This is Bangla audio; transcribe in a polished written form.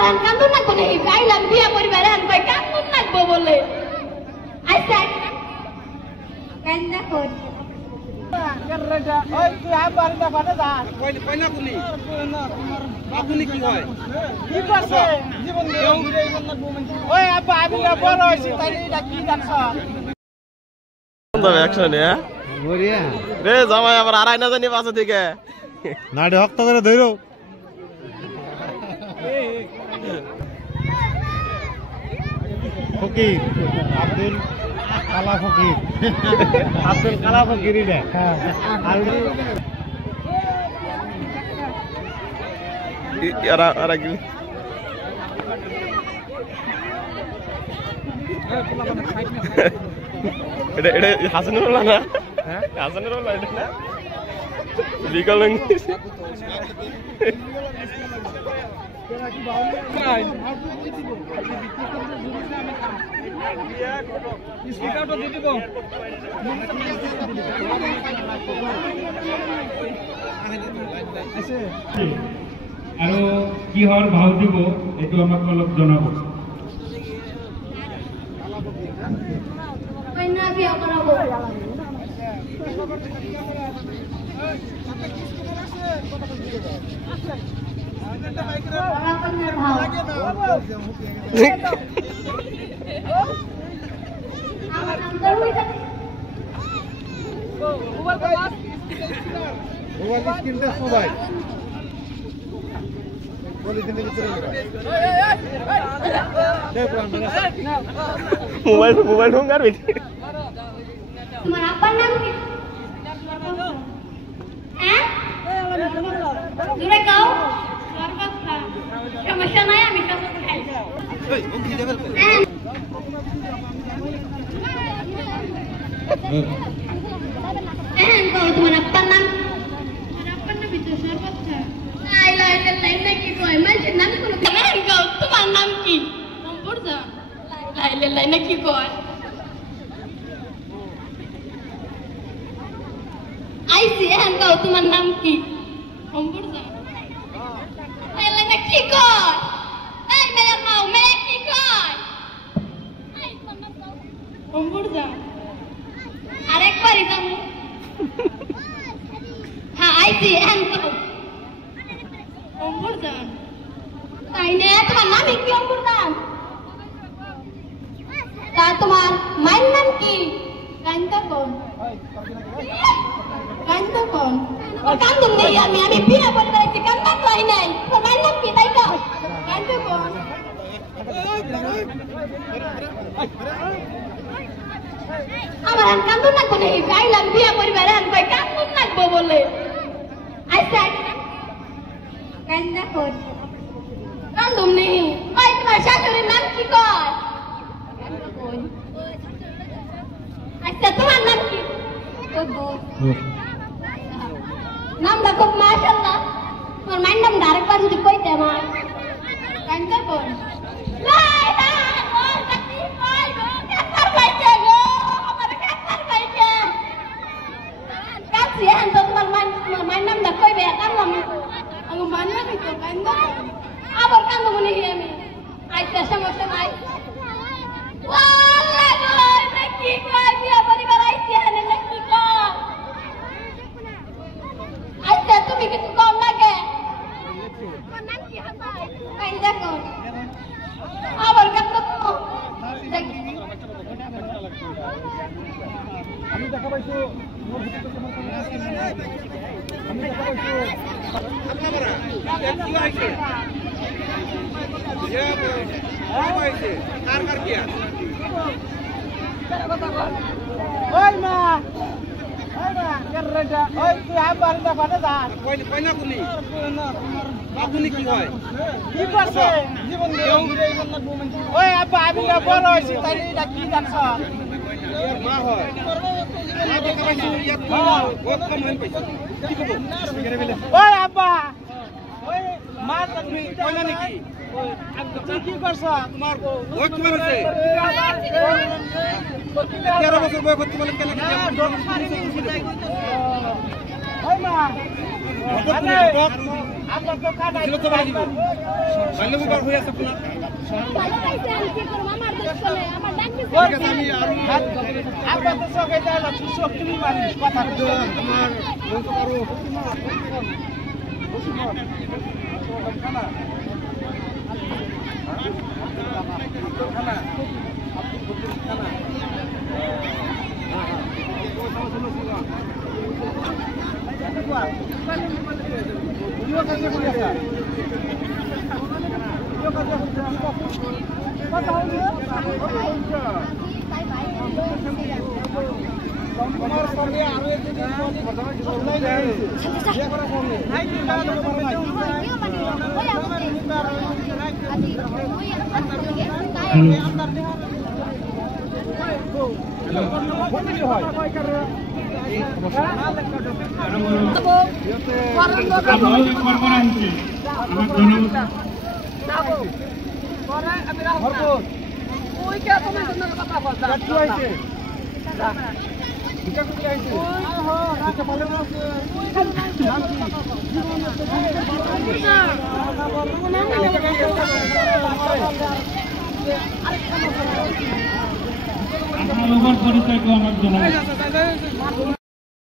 আমার আন কান্দু না কোনে গাইলাম বিয়া পরিবারে আন কই কান্দু লাগবো বলে আচ্ছা কান্দা কর কররেটা ওই তুই আবার দা ফাটা যা কই না কোনি আপনি কি হয় কি করছে জীবন দেও ওই আব্বা আমি না বড় হইছি তাই এটা কি জানছ তবে অ্যাকশন হ্যাঁ বড়িয়া রে জামাই আবার আড়াই না জানি পাশে থেকে নাড়ি হক্ত করে ধইরো ফকির আব্দুল কালা ফকির আব্দুল কালা ফকির রে আর কি এটা এটা হাসানের বলা না হ্যাঁ হাসানের বলা এটা না বিকল আৰু কিহৰ ভাও দিব এইটো আমাক অলপ জনাব কইনা বিয়া করাবো কন্যার ভাও আমার নাম দরুই থাকে মোবাইল স্ক্রিনটা সবাই বলি দিন ভিতরে মোবাইল ফোন আর বেটি তোমার আব্বার নাম কি হ্যাঁ দূরে গাও সমস্যা নাই আমি সব খাই ওই ও কি দেবে তোমার আব্বার নাম ভিতরে সর্বচ্ছা লাই লাই লাই লাই কি কয় মানুষের নাম কোনো তোমার নাম কি বুঝা লাই লাই লাই না কি কয় আইসি হ্যাঁ গাও তোমার নাম কি বুঝা লাই লাই না কি কয় এই মেয়ে মাও মেয়ে কি কয় বুঝা আরেকবারই দাম হ্যাঁ আইসি হ্যাঁ গাও অম্বরদান তাই না তোমার নাম কি অম্বরদান তা তোমার মায়ের নাম কি কান্তকন কান্তকন ও কান্দন নেই আমি বিয়া পরিবারে থেকে কান্দন পাই নাই তোমার মায়ের নাম কি তাই তো কান্তকন আমার আন কান্দন না কোনে গাইলাম বিয়া পরিবারে আন কই কান্দন লাগবো বলে আচ্ছা কান্দা কর কান্দুম নেই ওই তোমার শাশুড়ির নাম কি কয় আচ্ছা তোমার নাম কি নামটা খুব মাশাআল্লাহ তোমার মায়ের নামটা আরেকবার যদি কইতে আমার কান্দা কর তোমার মায়ের নামটা কইবে কান্দলাম আমি মানলাম তো কান্দা আবার কান্দো মনে হয় আমি আইতা সমস্যা নাই কি কয় বিয়া পরিবার আইতে হানে নাকি কয় আচ্ছা তুমি কিছু কম লাগে কান্দা কর আবার কান্দো আমি দেখা পাইছো আমি দেখা পাইছো কি হইছে হইছে কার কার কি ওই মা কররেটা ওই তুই আবার দা ফাটা যা কই না কোনি আপনি কি হয় কি করছে জীবন দেও ওই আব্বা আমি না বড় হইছি তাই এটা কি জানছ মা হয় মা দেখা পাইছো ইয়াত বহুত কম হইন পাইছো কি কব ওই আব্বা ওই মা তুমি কই না নাকি তুই কি করছ তোমার ওই কি হইছে 13 বছর বয়স করতে বলেন কেন ওই মা আপনার তো কাটাই ছিল তো বাড়ি দিব বাল্যবিবাহ হয়ে আছে আপনার ভালো পাইছে আমি কি করব আমার দেশ চলে আমার ডাক দিছে আপনার তো সঙ্গে যায় না চোখ তুমি মারিস কথা আমার বলতে পারো তোমার সঙ্গে আরো একদিন আপনার পরিচয় আমাকে জানাবেন।